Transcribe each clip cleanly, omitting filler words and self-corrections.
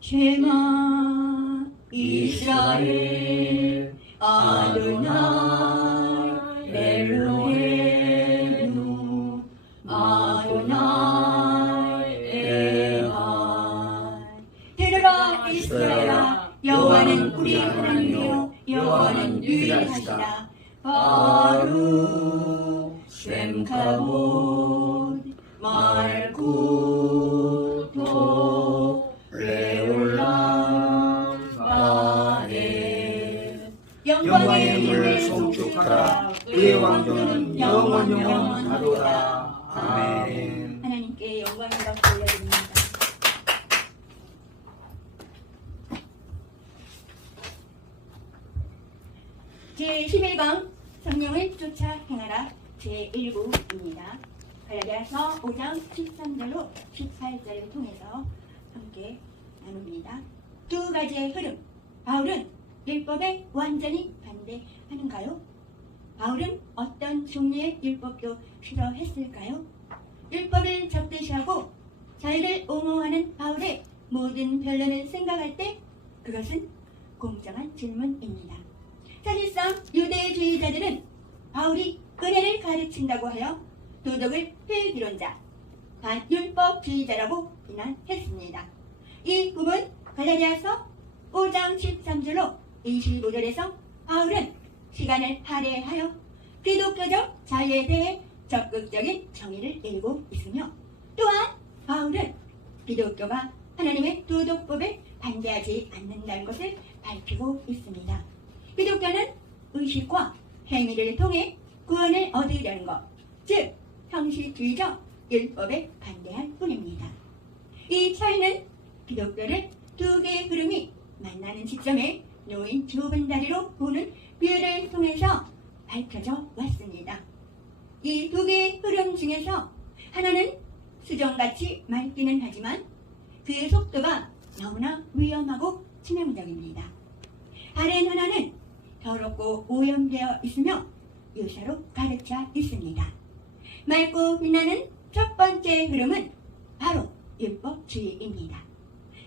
쉐마 이스라엘 아도나이 엘로헤inu 아도나이 에하이. 들으라 이스라엘아, 여호와는 우리 하나님이요 여호와는 유일하시다. 바루 쉔카봇 말쿠토 레올람 바에. 영광의 이름을 송축하라. 그의 왕조는 영원하도다. 아멘. 하나님께 영광을 받고 올려드립니다. 제11강 성령을 쫓아 행하라 제1부입니다. 갈라디아서 5장 13절로 18절을 통해서 함께 나눕니다. 두 가지의 흐름. 바울은 율법에 완전히 반대하는가요? 바울은 어떤 종류의 율법도 싫어했을까요? 율법을 적대시하고 자유를 옹호하는 바울의 모든 변론을 생각할 때 그것은 공정한 질문입니다. 사실상 유대주의자들은 바울이 은혜를 가르친다고 하여 도덕을 폐기론자, 반율법주의자라고 비난했습니다. 이 부분 갈라디아서 5장 13절로 25절에서 바울은 시간을 할애하여 기독교적 자유에 대해 적극적인 정의를 내리고 있으며, 또한 바울은 기독교가 하나님의 도덕법에 반대하지 않는다는 것을 밝히고 있습니다. 기독교는 의식과 행위를 통해 구원을 얻으려는 것, 즉 형식주의적 율법에 반대할 뿐입니다. 이 차이는 기독교를 두 개의 흐름이 만나는 지점에 놓인 좁은 다리로 보는 비유를 통해서 밝혀져 왔습니다. 이 두 개의 흐름 중에서 하나는 수정같이 맑기는 하지만 그 속도가 너무나 위험하고 치명적입니다. 다른 하나는 더럽고 오염되어 있으며 유사로 가르쳐 있습니다. 맑고 빛나는 첫 번째 흐름은 바로 율법주의입니다.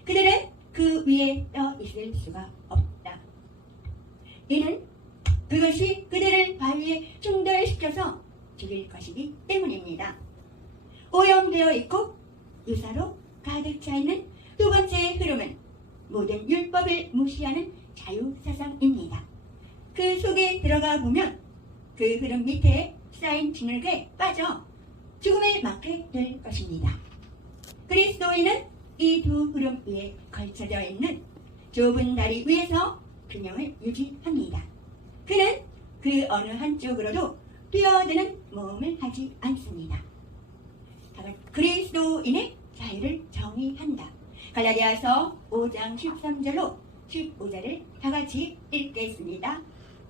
그들은 그 위에 떠 있을 수가 없다. 이는 그것이 그들을 바위에 충돌시켜서 죽일 것이기 때문입니다. 오염되어 있고 유사로 가득 차 있는 두 번째 흐름은 모든 율법을 무시하는 자유사상입니다. 그 속에 들어가 보면 그 흐름 밑에 쌓인 징흙에 빠져 죽음에 맞게 될 것입니다. 그리스도인은 이 두 흐름 위에 걸쳐져 있는 좁은 다리 위에서 균형을 유지합니다. 그는 그 어느 한쪽으로도 뛰어드는 모험을 하지 않습니다. 그리스도인의 자유를 정의한다. 갈라디아서 5장 13절로 15절을 다같이 읽겠습니다.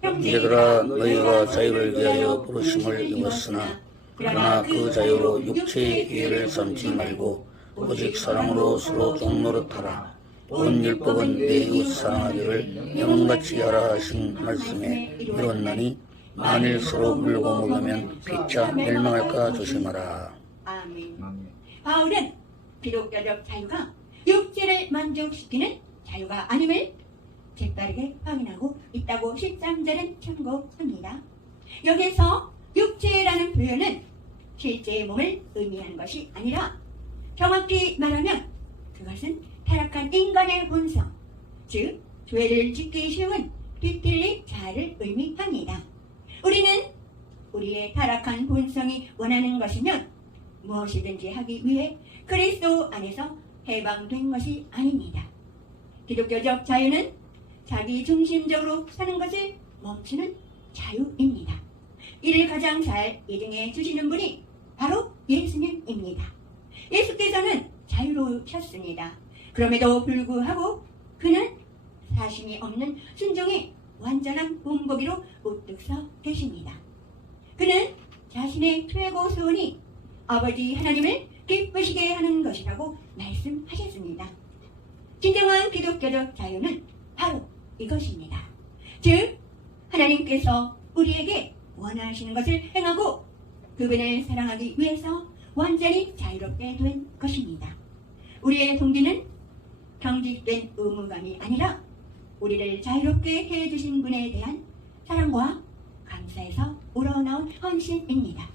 형제들아, 너희가 자유를 위하여 부르심을 입었으나 그러나 그 자유로 육체의 기회를 삼지 말고 오직 사랑으로 서로 종노릇하라. 온 율법은 내 이웃 사랑하기를 영혼같이 하라 하신 말씀에 이뤘나니 만일 서로 물고 먹으면 피차 멸망할까 조심하라. 아멘. 바울은 기독교적 자유가 육체를 만족시키는 자유가 아님을 재빠르게 확인하고 있다고 13절은 참고합니다. 여기서 육체라는 표현은 실제의 몸을 의미하는 것이 아니라 정확히 말하면 그것은 타락한 인간의 본성, 즉 죄를 짓기 쉬운 뒤틀린 자아를 의미합니다. 우리는 우리의 타락한 본성이 원하는 것이면 무엇이든지 하기 위해 그리스도 안에서 해방된 것이 아닙니다. 기독교적 자유는 자기 중심적으로 사는 것을 멈추는 자유입니다. 이를 가장 잘 예증해 주시는 분이 바로 예수님입니다. 예수께서는 자유로우셨습니다. 그럼에도 불구하고 그는 사심이 없는 순종의 완전한 본보기로 우뚝 서 계십니다. 그는 자신의 최고 소원이 아버지 하나님을 기쁘시게 하는 것이라고 말씀하셨습니다. 진정한 기독교적 자유는 바로 이것입니다. 즉 하나님께서 우리에게 원하시는 것을 행하고 그분을 사랑하기 위해서 완전히 자유롭게 된 것입니다. 우리의 동기는 명직된 의무감이 아니라 우리를 자유롭게 해주신 분에 대한 사랑과 감사에서 우러나온 헌신입니다.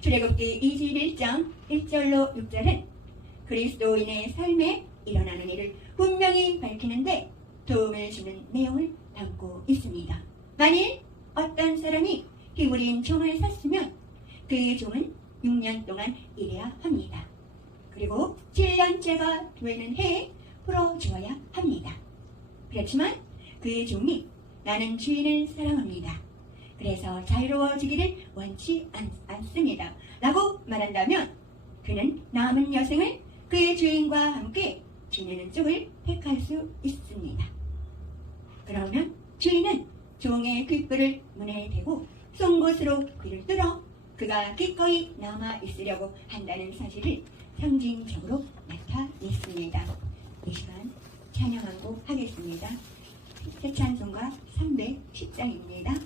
출애굽기 21장 1절로 6절은 그리스도인의 삶에 일어나는 일을 분명히 밝히는데 도움을 주는 내용을 담고 있습니다. 만일 어떤 사람이 히브리인 종을 샀으면 그 종은 6년 동안 일해야 합니다. 그리고 7년째가 되는 해에 풀어주어야 합니다. 그렇지만 그 종이 나는 주인을 사랑합니다. 그래서 자유로워지기를 원치 않습니다. 라고 말한다면 그는 남은 여생을 그의 주인과 함께 지내는 쪽을 택할 수 있습니다. 그러면 주인은 종의 귓불을 문에 대고 송곳으로 귀를 뚫어 그가 기꺼이 남아 있으려고 한다는 사실을 상징적으로 나타냈습니다. 이 시간 찬양하고 하겠습니다. 새 찬송가 310장입니다.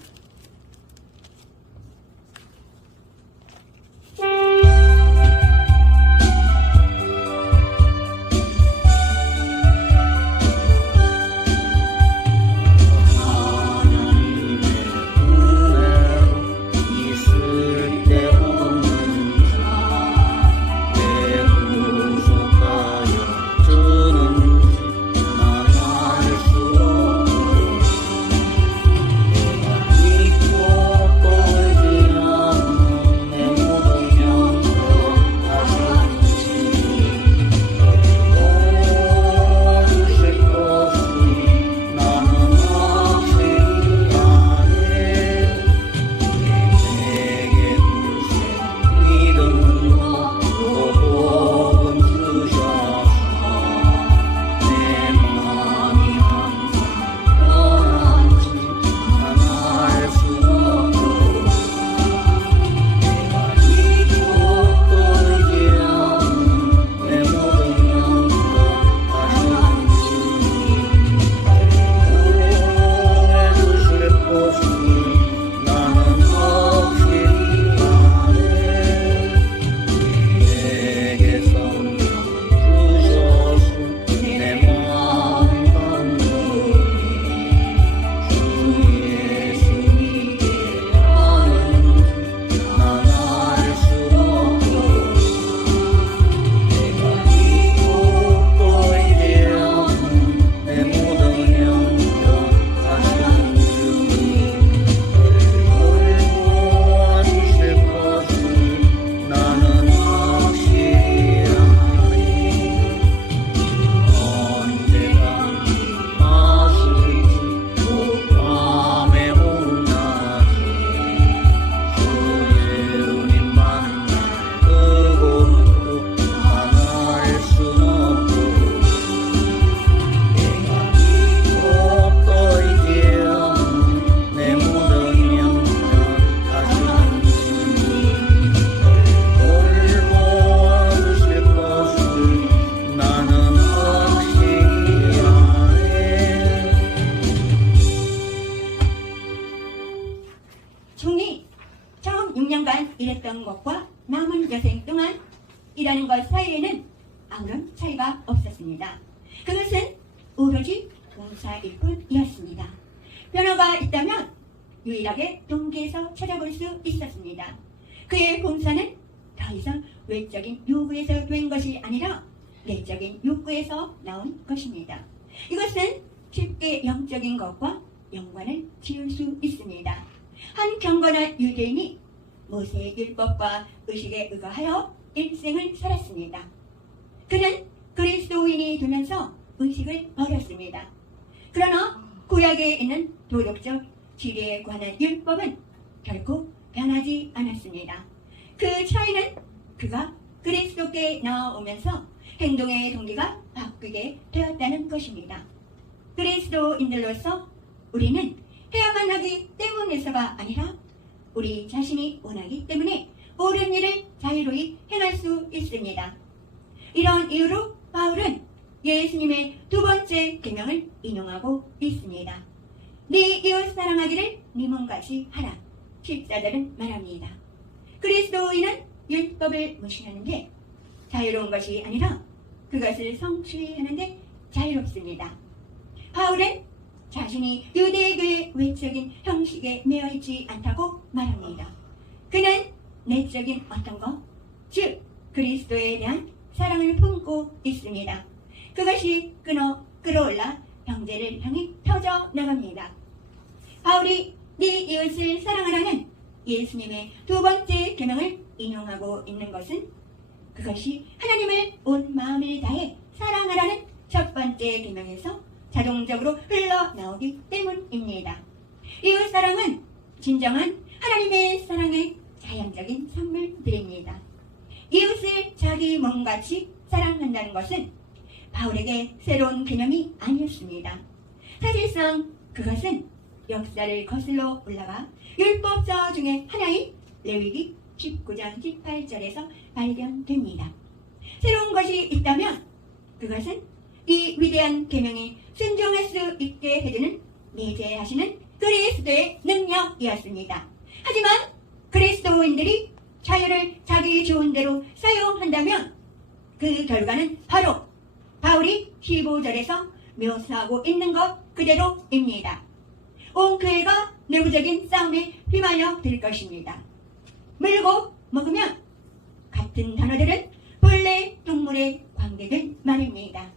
종이 처음 6년간 일했던 것과 남은 여생 동안 일하는 것 사이에는 아무런 차이가 없었습니다. 그것은 오로지 봉사일 뿐이었습니다. 변화가 있다면 유일하게 동기에서 찾아볼 수 있었습니다. 그의 봉사는 더 이상 외적인 요구에서 된 것이 아니라 내적인 욕구에서 나온 것입니다. 이것은 쉽게 영적인 것과 연관을 지을 수 있습니다. 한 경건한 유대인이 모세의 율법과 의식에 의거하여 일생을 살았습니다. 그는 그리스도인이 되면서 의식을 버렸습니다. 그러나 구약에 있는 도덕적 지리에 관한 율법은 결코 변하지 않았습니다. 그 차이는 그가 그리스도께 나아오면서 행동의 동기가 바뀌게 되었다는 것입니다. 그리스도인들로서 우리는 해야만 하기 때문에서가 아니라 우리 자신이 원하기 때문에 옳은 일을 자유로이 행할 수 있습니다. 이런 이유로 바울은 예수님의 두 번째 계명을 인용하고 있습니다. 네 이웃 사랑하기를 네 몸같이 하라. 14절은 말합니다. 그리스도인은 율법을 무시하는데 자유로운 것이 아니라 그것을 성취하는데 자유롭습니다. 바울은 자신이 유대교의 외적인 형식에 매여 있지 않다고 말합니다. 그는 내적인 어떤 것, 즉 그리스도에 대한 사랑을 품고 있습니다. 그것이 끌어올라 형제를 향해 터져 나갑니다. 바울이 네 이웃을 사랑하라는 예수님의 두 번째 계명을 인용하고 있는 것은 그것이 하나님을 온 마음을 다해 사랑하라는 첫 번째 계명에서 자동적으로 흘러나오기 때문입니다. 이웃 사랑은 진정한 하나님의 사랑의 자연적인 선물들입니다. 이웃을 자기 몸같이 사랑한다는 것은 바울에게 새로운 개념이 아니었습니다. 사실상 그것은 역사를 거슬러 올라가 율법서 중에 하나인 레위기 19장 18절에서 발견됩니다. 새로운 것이 있다면 그것은 이 위대한 계명에 순종할 수 있게 해주는 내재하시는 그리스도의 능력이었습니다. 하지만 그리스도인들이 자유를 자기 좋은 대로 사용한다면 그 결과는 바로 바울이 15절에서 묘사하고 있는 것 그대로입니다. 온 교회가 내부적인 싸움에 휘말려 들 것입니다. 물고 먹으면 같은 단어들은 본래 동물의 관계들 말입니다.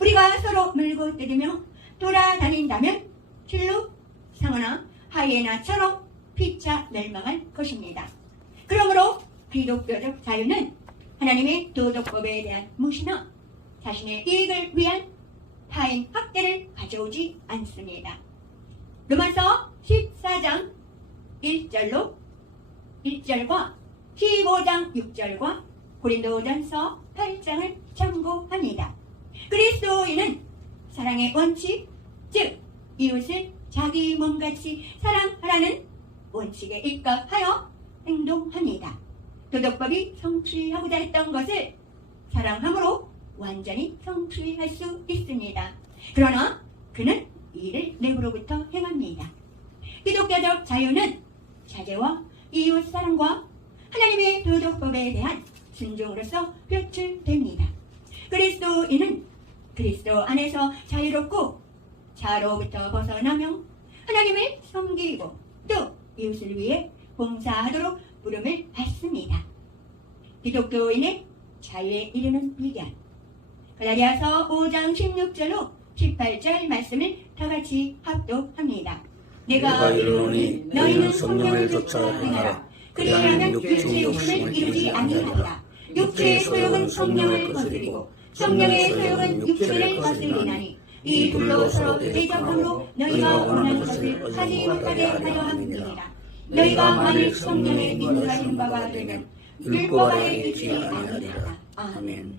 우리가 서로 물고 뜯으며 돌아다닌다면 실로 상어나 하이에나처럼 피차 멸망할 것입니다. 그러므로 기독교적 자유는 하나님의 도덕법에 대한 무시나 자신의 이익을 위한 타인 학대를 가져오지 않습니다. 로마서 14장 1절과 15장 6절과 고린도전서 8장을 참고합니다. 그리스도인은 사랑의 원칙, 즉 이웃을 자기 몸같이 사랑하라는 원칙에 입각하여 행동합니다. 도덕법이 성취하고자 했던 것을 사랑함으로 완전히 성취할 수 있습니다. 그러나 그는 이를 내부로부터 행합니다. 기독교적 자유는 자제와 이웃 사랑과 하나님의 도덕법에 대한 순종으로서 표출됩니다. 그리스도인은 그리스도 안에서 자유롭고 자로부터 벗어나며 하나님을 섬기고 또 이웃을 위해 봉사하도록 부름을 받습니다. 기독교인의 자유에 이르는 비결 갈라디아서 5장 16절로 18절 말씀을 다같이 합독합니다. 내가 이르노니 너희는 성령을 쫓아 행하라. 그리하면 육체의 욕심을 이루지 아니하리라. 육체의 소욕은 성령을 거스리고 성령의 소욕은 육체를 거스리나니 이 둘로 서로 대적함으로 너희가 원하는 것을 하지 못하게 하려 함이니라. 너희가 만일 성령의 인도하신 바가 되면 율법 아래 있지 아니하리라. 아멘.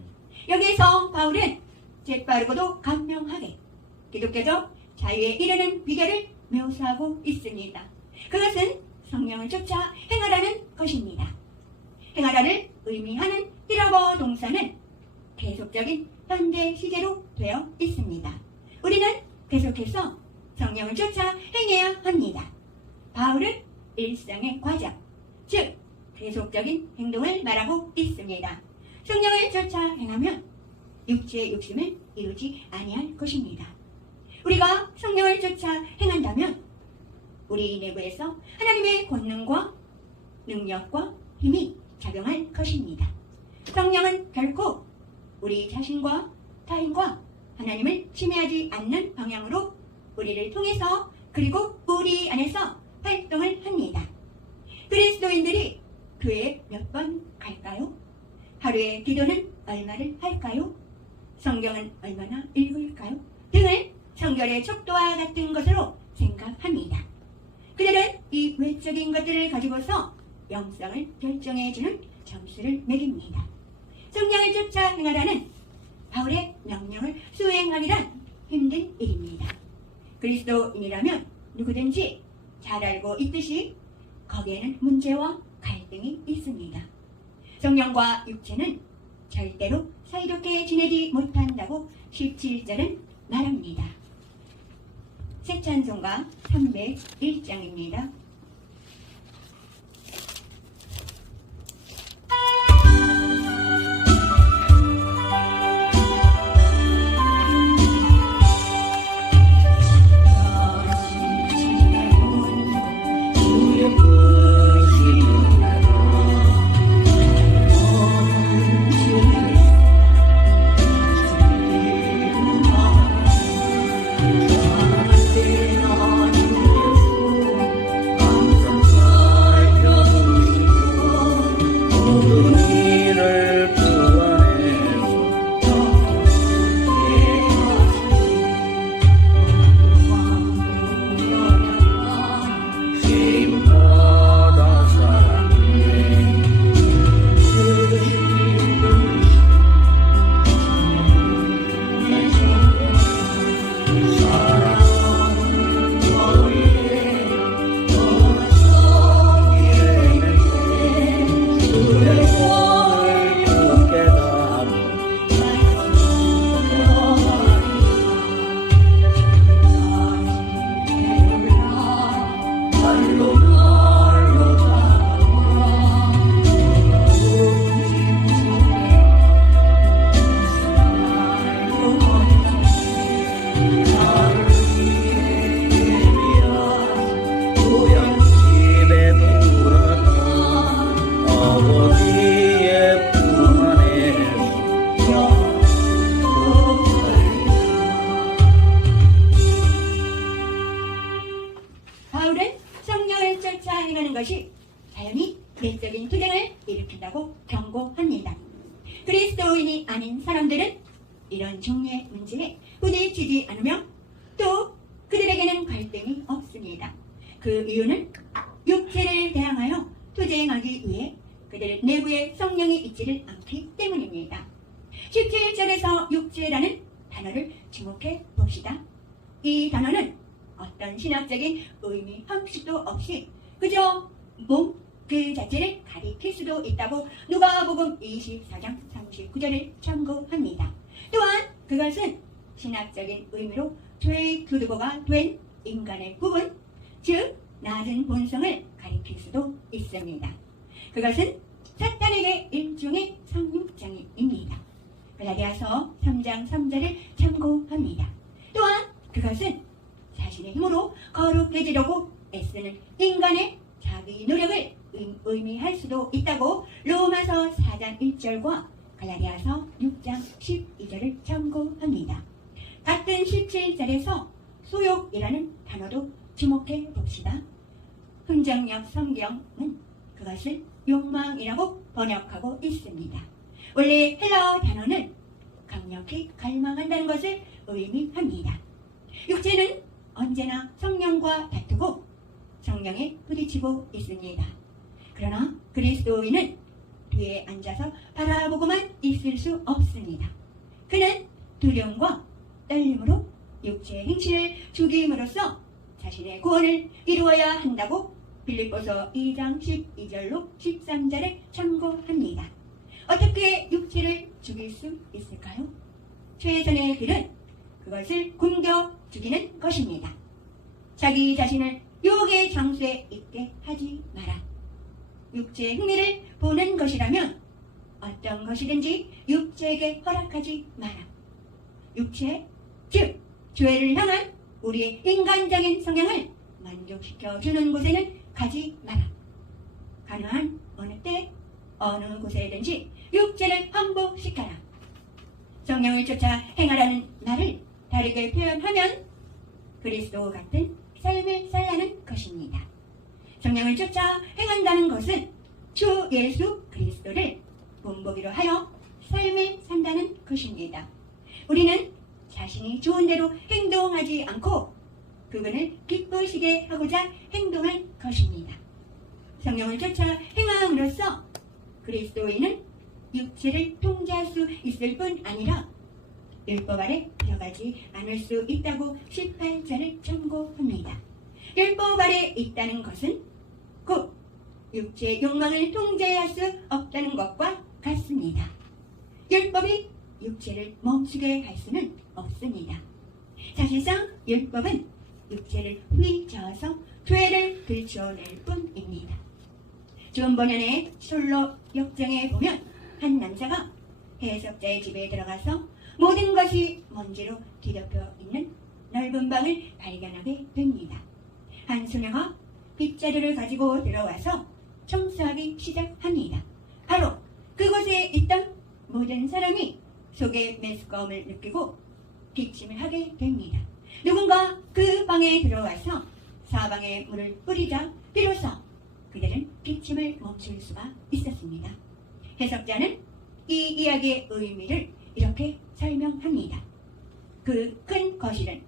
여기에서 바울은 재빠르고도 간명하게 기독교적 자유에 이르는 비결을 묘사하고 있습니다. 그것은 성령을 쫓아 행하라는 것입니다. 행하라를 의미하는 히라버 동사는 계속적인 현재 시제로 되어 있습니다. 우리는 계속해서 성령을 쫓아 행해야 합니다. 바울은 일상의 과정, 즉 계속적인 행동을 말하고 있습니다. 성령을 쫓아 행하면 육체의 욕심을 이루지 아니할 것입니다. 우리가 성령을 쫓아 행한다면 우리 내부에서 하나님의 권능과 능력과 힘이 작용할 것입니다. 성령은 결코 우리 자신과 타인과 하나님을 침해하지 않는 방향으로 우리를 통해서 그리고 우리 안에서 활동을 합니다. 그리스도인들이 교회에 몇 번 갈까요? 하루에 기도는 얼마를 할까요? 성경은 얼마나 읽을까요? 등을 성결의 척도와 같은 것으로 생각합니다. 그들은 이 외적인 것들을 가지고서 영성을 결정해주는 점수를 매깁니다. 성령을 쫓아 행하라는 바울의 명령을 수행하기란 힘든 일입니다. 그리스도인이라면 누구든지 잘 알고 있듯이 거기에는 문제와 갈등이 있습니다. 성령과 육체는 절대로 사이좋게 지내지 못한다고 17절은 말합니다. 새 찬송가 301장입니다. 것이 자연히 내적인 투쟁을 일으킨다고 경고합니다. 그리스도인이 아닌 사람들은 이런 종류의 문제에 부딪히지 않으며 또 그들에게는 갈등이 없습니다. 그 이유는 육체를 대항하여 투쟁하기 위해 그들 내부에 성령이 있지를 않기 때문입니다. 17절에서 육체라는 단어를 주목해 봅시다. 이 단어는 어떤 신학적인 의미 함수도 없이 그저 몸 그 자체를 가리킬 수도 있다고 누가복음 24장 39절을 참고합니다. 또한 그것은 신학적인 의미로 죄의 교두보가 된 인간의 부분, 즉 낮은 본성을 가리킬 수도 있습니다. 그것은 사탄에게 일종의 상륙장애입니다. 갈라디아서 3장 3절을 참고합니다. 또한 그것은 자신의 힘으로 거룩해지려고 애쓰는 인간의 자기 노력을 의미할 수도 있다고 로마서 4장 1절과 갈라디아서 6장 12절을 참고합니다. 같은 17절에서 소욕이라는 단어도 주목해 봅시다. 흥정역 성경은 그것을 욕망이라고 번역하고 있습니다. 원래 헬라어 단어는 강력히 갈망한다는 것을 의미합니다. 육체는 언제나 성령과 다투고 성령에 부딪히고 있습니다. 그러나 그리스도인은 뒤에 앉아서 바라보고만 있을 수 없습니다. 그는 두려움과 떨림으로 육체의 행실을 죽임으로써 자신의 구원을 이루어야 한다고 빌립보서 2장 12절로 13절에 참고합니다. 어떻게 육체를 죽일 수 있을까요? 최선의 길은 그것을 굶겨 죽이는 것입니다. 자기 자신을 유혹의 장소에 있게 하지 마라. 육체의 흥미를 보는 것이라면 어떤 것이든지 육체에게 허락하지 마라. 육체, 즉 죄를 향한 우리의 인간적인 성향을 만족시켜주는 곳에는 가지 마라. 가능한 어느 때 어느 곳에든지 육체를 항복시켜라. 성령을 쫓아 행하라는 말을 다르게 표현하면 그리스도 같은 삶을 살라는 것입니다. 성령을 쫓아 행한다는 것은 주 예수 그리스도를 본보기로 하여 삶을 산다는 것입니다. 우리는 자신이 좋은 대로 행동하지 않고 그분을 기쁘시게 하고자 행동할 것입니다. 성령을 쫓아 행함으로써 그리스도인은 육체를 통제할 수 있을 뿐 아니라 율법 아래 들어가지 않을 수 있다고 18절을 참고합니다. 율법 아래 있다는 것은 곧 육체의 욕망을 통제할 수 없다는 것과 같습니다. 율법이 육체를 멈추게 할 수는 없습니다. 사실상 율법은 육체를 휘저어서 죄를 들춰낼 뿐입니다. 존 버년의 솔로 역정에 보면 한 남자가 해석자의 집에 들어가서 모든 것이 먼지로 뒤덮여 있는 넓은 방을 발견하게 됩니다. 한 소녀가 빗자루를 가지고 들어와서 청소하기 시작합니다. 바로 그곳에 있던 모든 사람이 속에 메스꺼움을 느끼고 기침을 하게 됩니다. 누군가 그 방에 들어와서 사방에 물을 뿌리자 비로소 그들은 기침을 멈출 수가 있었습니다. 해석자는 이 이야기의 의미를 이렇게 설명합니다. 그 큰 거실은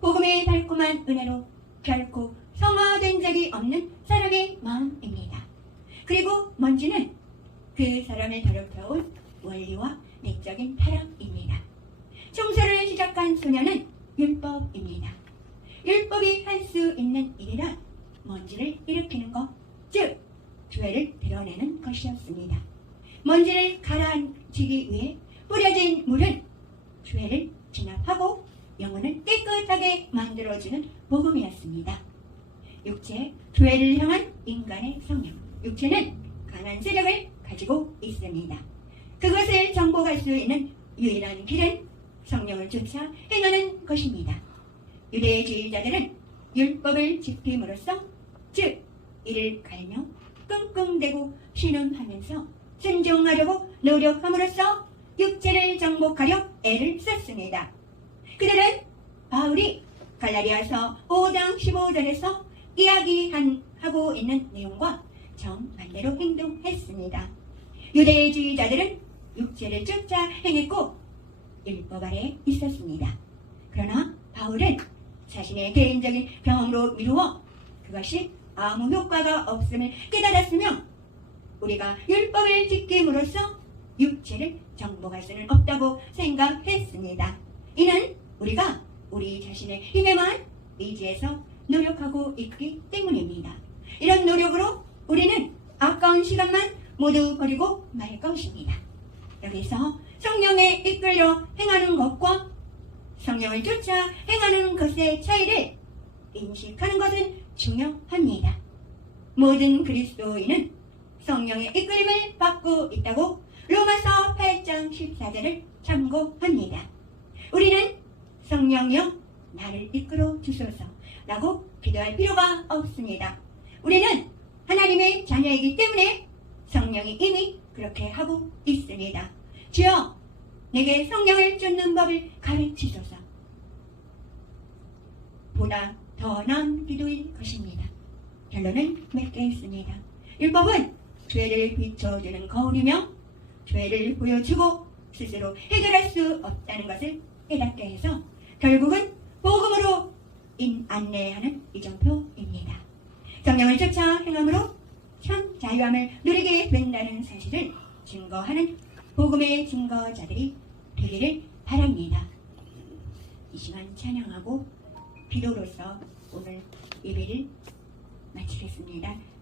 복음의 달콤한 은혜로 결코 성화된 적이 없는 사람의 마음입니다. 그리고 먼지는 그 사람을 더럽혀온 원리와 내적인 타락입니다. 청소를 시작한 소녀는 율법입니다. 율법이 할 수 있는 일이란 먼지를 일으키는 것, 즉 죄를 드러내는 것이었습니다. 먼지를 가라앉히기 위해 뿌려진 물은 죄를 진압하고 영혼을 깨끗하게 만들어주는 복음이었습니다. 육체, 죄를 향한 인간의 성향, 육체는 강한 세력을 가지고 있습니다. 그것을 정복할 수 있는 유일한 길은 성령을 쫓아 행하는 것입니다. 유대주의자들은 율법을 지킴으로써, 즉 이를 갈며 끙끙대고 신음하면서 순종하려고 노력함으로써 육체를 정복하려 애를 썼습니다. 그들은 바울이 갈라디아서 5장 15절에서 하고 있는 내용과 정반대로 행동했습니다. 유대주의자들은 육체를 쫓아 행했고 율법 아래 있었습니다. 그러나 바울은 자신의 개인적인 경험으로 미루어 그것이 아무 효과가 없음을 깨달았으며 우리가 율법을 지킴으로써 육체를 정복할 수는 없다고 생각했습니다. 이는 우리가 우리 자신의 힘에만 의지해서 노력하고 있기 때문입니다. 이런 노력으로 우리는 아까운 시간만 모두 버리고 말 것입니다. 여기서 성령에 이끌려 행하는 것과 성령을 쫓아 행하는 것의 차이를 인식하는 것은 중요합니다. 모든 그리스도인은 성령의 이끌림을 받고 있다고 로마서 8장 14절을 참고합니다. 우리는 성령이여 나를 이끌어 주소서 라고 기도할 필요가 없습니다. 우리는 하나님의 자녀이기 때문에 성령이 이미 그렇게 하고 있습니다. 주여 내게 성령을 쫓는 법을 가르치소서. 보다 더 나은 기도일 것입니다. 결론은 맺겠습니다. 율법은 죄를 비춰주는 거울이며 죄를 보여주고 스스로 해결할 수 없다는 것을 깨닫게 해서 결국은 복음으로 안내하는 이정표입니다. 성령을 쫓아 행함으로 참 자유함을 누리게 된다는 사실을 증거하는 복음의 증거자들이 되기를 바랍니다. 이 시간 찬양하고 기도로서 오늘 예배를 마치겠습니다.